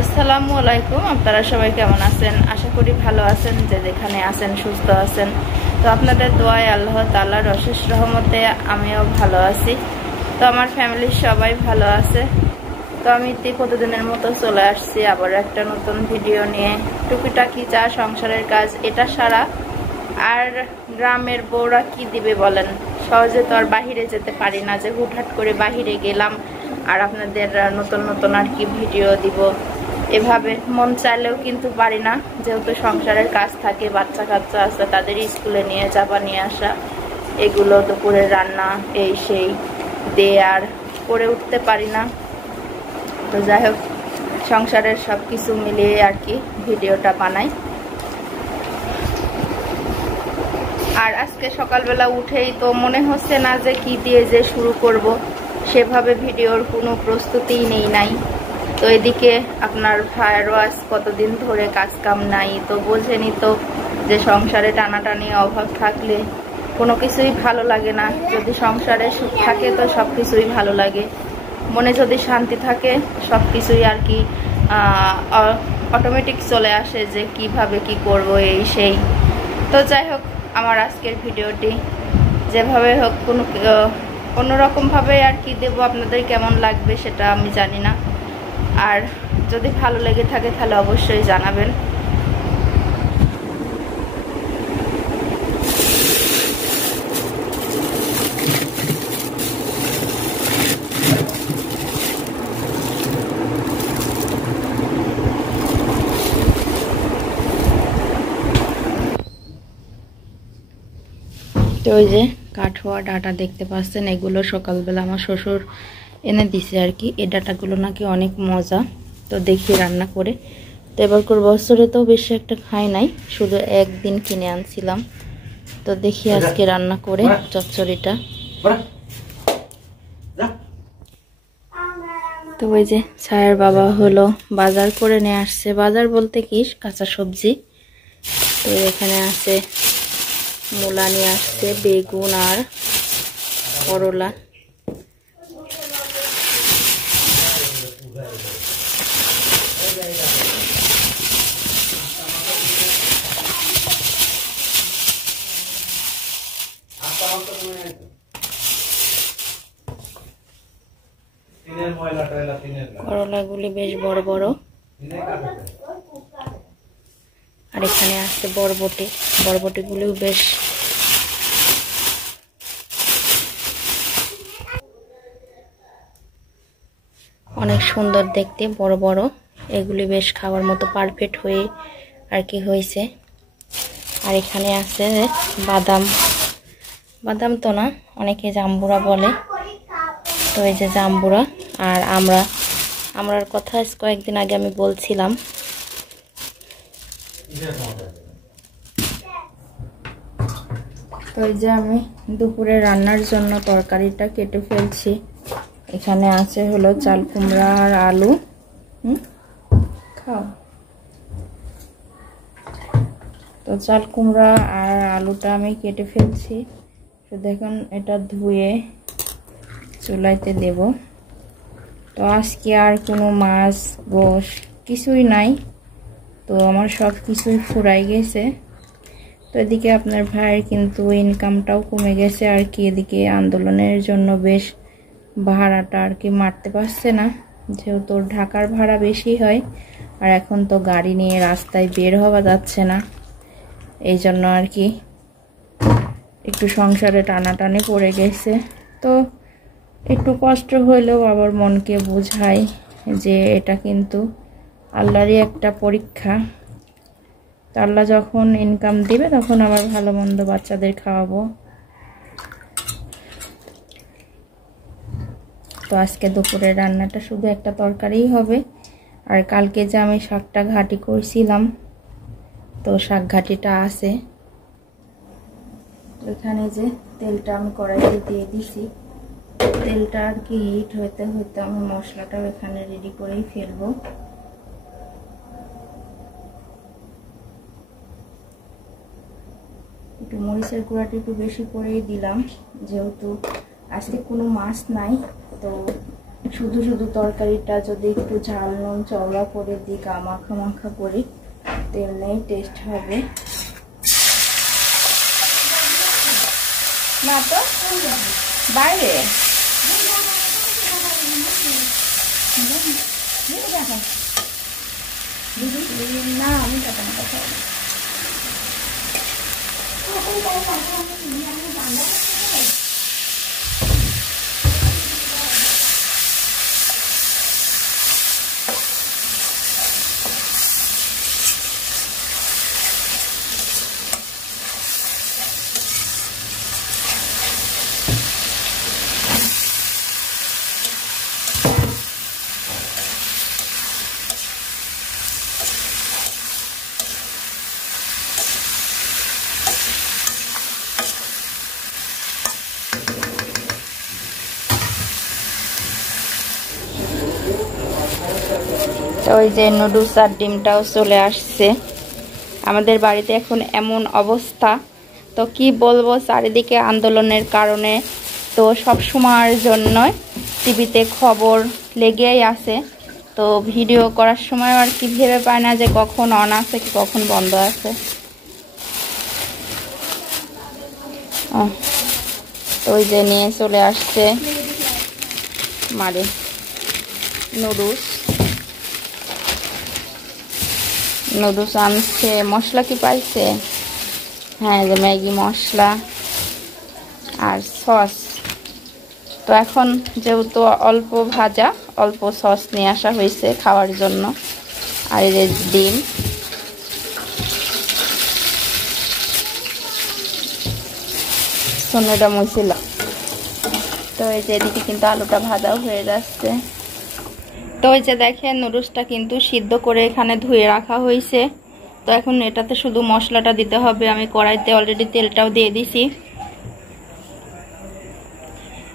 আসসালামু আলাইকুম। আপনারা সবাই কেমন আছেন? আশা করি ভালো আছেন, যে যেখানে আছেন সুস্থ আছেন। তো আপনাদের দোয়ায় আল্লাহ তাআলার অশেষ রহমতে আমিও ভালো আছি। তো আমার ফ্যামিলির সবাই ভালো আছে। তো আমি প্রতিদিনের মতো চলে আসছি আবার একটা নতুন ভিডিও নিয়ে। টুকিটাকি যা সংসারের কাজ এটা সারা। আর গ্রামের বউরা কি দিবে বলেন, সহজে তো আর বাহিরে যেতে পারি না যে হুটহাট করে বাহিরে গেলাম আর আপনাদের নতুন নতুন আর কি ভিডিও দিব। এভাবে মন চাইলেও কিন্তু পারি না, যেহেতু সংসারের কাজ থাকে, বাচ্চা কাচ্চা আছে, তাদের স্কুলে নিয়ে যাবা নিয়ে আসা, এগুলো দুপুরের রান্না এই সেই দিয়ে আর করে উঠতে পারি না। তো যাই হোক, সংসারের সব কিছু মিলিয়ে আর কি ভিডিওটা বানাই। আর আজকে সকালবেলা উঠেই তো মনে হচ্ছে না যে কি দিয়ে যে শুরু করব, সেভাবে ভিডিওর কোনো প্রস্তুতিই নাই। তো এদিকে আপনার ভাইয়েরও আজ কতদিন ধরে কাজ কাম নাই, তো বোঝেনি তো যে সংসারে টানাটানি অভাব থাকলে কোনো কিছুই ভালো লাগে না। যদি সংসারে সুখ থাকে তো সব কিছুই ভালো লাগে, মনে যদি শান্তি থাকে সব কিছুই আর কি অটোমেটিক চলে আসে যে কিভাবে কি করব এই সেই। তো যাই হোক, আমার আজকের ভিডিওটি যেভাবে হোক অন্যরকমভাবে আর কি দেবো, আপনাদের কেমন লাগবে সেটা আমি জানি না। আর যদি ভালো লেগে থাকে তাহলে অবশ্যই জানাবেন। তো ওই যে কাঠোয়া ডাটা দেখতে পাচ্ছেন, এগুলো সকালবেলা আমার শ্বশুর এনে দিছে আর কি। এই ডাটাগুলো নাকি অনেক মজা, তো দেখি রান্না করে। তো এবার বছরে তো বেশি একটা খাই নাই, শুধু একদিন কিনে আনছিলাম। তো দেখি আজকে রান্না করে চচ্চড়িটা। তো ওই যে ছায়ের বাবা হলো বাজার করে নিয়ে আসছে। বাজার বলতে কি কাঁচা সবজি। তো এখানে আছে মূলা নিয়ে আসছে, বেগুন আর করলা। করলাগুলি বেশ বড় বড়। আর এখানে আছে বরবটি। বরবটিগুলিও বেশ অনেক সুন্দর দেখতে, বড় বড়। এগুলি বেশ খাওয়ার মতো পারফেক্ট হয়ে আর কি হয়েছে। আর এখানে আছে বাদাম। বাদাম তো না, অনেকে জাম্বুরা বলে। তো এই যে জাম্বুরা। আর আমরার কথা কয়েকদিন আগে আমি বলছিলাম। তো এই যে আমি দুপুরে রান্নার জন্য তরকারিটা কেটে ফেলছি। এখানে আছে হলো চাল কুমড়া আর আলু। খাও। তো চাল কুমড়া আর আলুটা আমি কেটে ফেলছি। তো দেখুন, এটা ধুয়ে চুলাইতে দেব। তো আজকে আর কোনো মাছ গোশ কিছুই নাই, তো আমার সব কিছুই ফুরাই গেছে। তো এদিকে আপনার ভাইয়ের কিন্তু ইনকামটাও কমে গেছে আর কি। এদিকে আন্দোলনের জন্য বেশ ভাড়াটা আর কি মারতে পারছে না, যেহেতু ঢাকার ভাড়া বেশি হয়। আর এখন তো গাড়ি নিয়ে রাস্তায় বের হওয়া যাচ্ছে না, এই জন্য আর কি একটু সংসারে টানাটানি পড়ে গেছে। তো একটু কষ্ট হইলেও আবার মনকে বোঝাই যে এটা কিন্তু আল্লাহরই একটা পরীক্ষা। আল্লাহ যখন ইনকাম দিবে তখন আবার ভালো মন্দ বাচ্চাদের খাওয়াবো। তো আজকে দুপুরের রান্নাটা শুধু একটা তরকারিই হবে। আর কালকে যে আমি শাকটা ঘাটি করছিলাম, তো শাক ঘাটিটা আছে। এখানে যে তেলটা আমি কড়াইতে দিয়ে দিছি। তেলটা আর কি হিট হইতে হইতে আমি মশলাটাও এখানে রেডি করেই ফেলবো। একটু মরিচের গুঁড়াটা একটু বেশি করেই দিলাম, যেহেতু আজকে কোনো মাছ নাই। তো শুধু শুধু তরকারিটা যদি একটু ঝাল নুন চওড়া করে দিই, মাখা মাখা করি, তেমনি টেস্ট হবে। না তো বাইরে না, আমি কথা ওই যে নুডলস আর ডিমটাও চলে আসছে আমাদের বাড়িতে। এখন এমন অবস্থা, তো কি বলবো, চারিদিকে আন্দোলনের কারণে তো সব সময়ের জন্য টিভিতে খবর লেগেই আছে। তো ভিডিও করার সময় আর কি ভেবে পায় না যে কখন অন আছে কি কখন বন্ধ আছে। তো ওই যে নিয়ে চলে আসছে মারে নুডলস আনছে। মশলা কি পাইছে? হ্যাঁ, যে ম্যাগি মশলা আর সস। তো এখন যেহেতু অল্প ভাজা অল্প সস নিয়ে আসা হয়েছে খাওয়ার জন্য। আর এই যে ডিম, সোনাটা মুছিল। তো এই যে এদিকে কিন্তু আলুটা ভাজাও হয়ে যাচ্ছে। তো এই যে দেখেন নুডলসটা কিন্তু সিদ্ধ করে এখানে ধুয়ে রাখা হয়েছে। তো এখন এটাতে শুধু মশলাটা দিতে হবে। আমি কড়াইতে অলরেডি তেলটাও দিয়ে দিছি।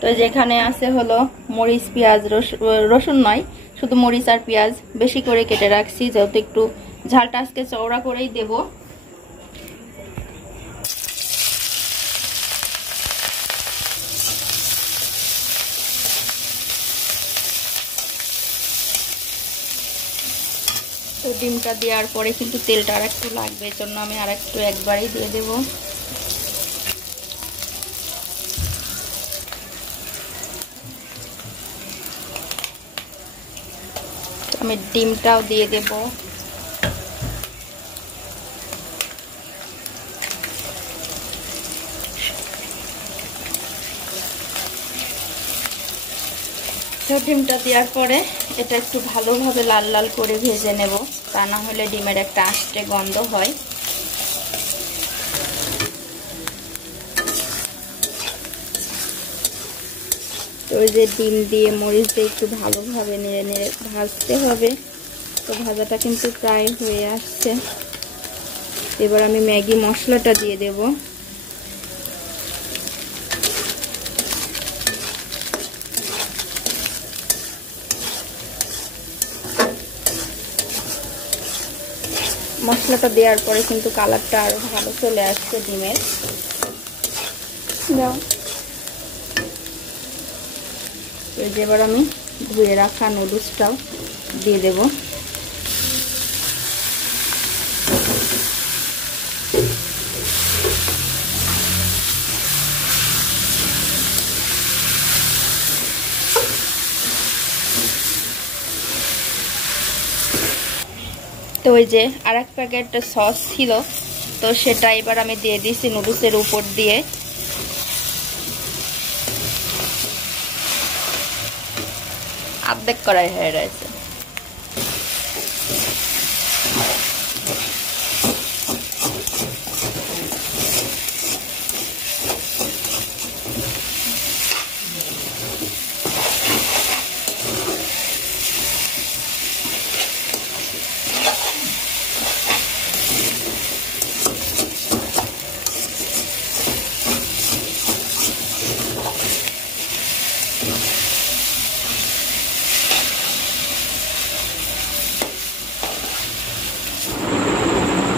তো যেখানে আছে হলো মরিচ পেঁয়াজ রসুন নয়, শুধু মরিচ আর পেঁয়াজ বেশি করে কেটে রাখছি, যেহেতু একটু ঝালটা আজকে চওড়া করেই দেব। তো ডিমটা দেওয়ার পরে কিন্তু তেলটা আর একটু লাগবে, এর জন্য আমি আর একটু একবারেই দিয়ে দেব। আমি ডিমটাও দিয়ে দেব। ডিমটা দেওয়ার পরে এটা একটু ভালোভাবে লাল লাল করে ভেজে নেব, তা না হলে ডিমের একটা আষ্টে গন্ধ হয়। তো ওই যে ডিম দিয়ে মরিচ দিয়ে একটু ভালোভাবে নেড়ে নেড়ে ভাজতে হবে। তো ভাজাটা কিন্তু প্রায় হয়ে আসছে। এবার আমি ম্যাগি মশলাটা দিয়ে দেব। মশলাটা দেওয়ার পরে কিন্তু কালারটা আরো ভালো চলে আসছে ডিমের। এবার আমি ধুয়ে রাখা নুডলসটাও দিয়ে দেব। তো ওই যে আর এক প্যাকেট সস ছিল, তো সেটা এবার আমি দিয়ে দিয়েছি নুডলসের উপর দিয়ে। আর্ধেক করাই হয়ে রয়েছে।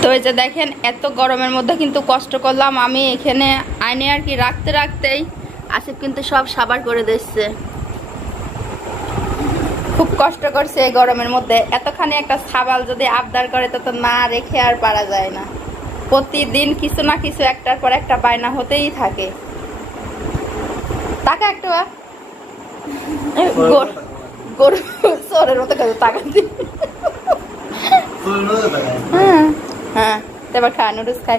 তো এই যে দেখেন এত গরমের মধ্যে কিন্তু কষ্ট করলাম আমি এখানে আইনে আর কি রাখতে রাখতেই আসিফ কিন্তু সব সাবার করে দিচ্ছে। খুব কষ্ট করছে এই গরমের মধ্যে। এতখানি একটা ছাবাল যদি আবদার করে তো না রেখে আর পারা যায় না। প্রতিদিন কিছু না কিছু একটার পর একটা বায়না হতেই থাকে। টাকা একটা গরু চোরের মতো টাকা দিই। হ্যাঁ হ্যাঁ, এবার খা নুডলস খাই।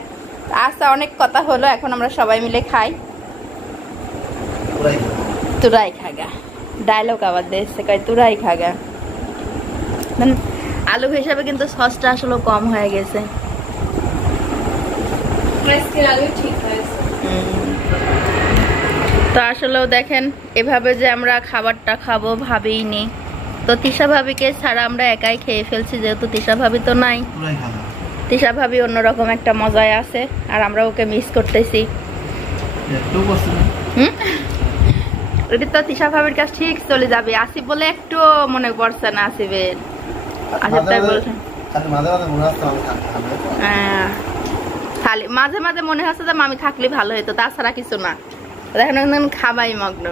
আচ্ছা, অনেক কথা হলো, এখন আমরা সবাই মিলে খাই। তুরাই খাগা ডায়লগ আবার দিচ্ছে, কয় তুরাই খাগা। আলু হিসাবে কিন্তু সসটা আসলে কম হয়ে গেছে। তো আসলেও দেখেন, এভাবে যে আমরা খাবারটা খাবো ভাবিনি। তো তিশা ভাবিকে ছাড়া আমরা একাই খেয়ে ফেলছি, যেহেতু তিশা ভাবি তো নাই। তিশা ভাবি অন্যরকম একটা মজায় আছে, আর আমরা ওকে মিস করতেছি। ওটা তো তিশা ভাবির কাছে ঠিক চলে যাবে। আসিফ বলে একটু মনে পড়ছে না আসিফের। আসিফ তাই বলছে খালি মাঝে মাঝে মনে হচ্ছে যে মামি থাকলে ভালো হতো, তাছাড়া কিছু না। দেখেন খাবাই মগ্ন।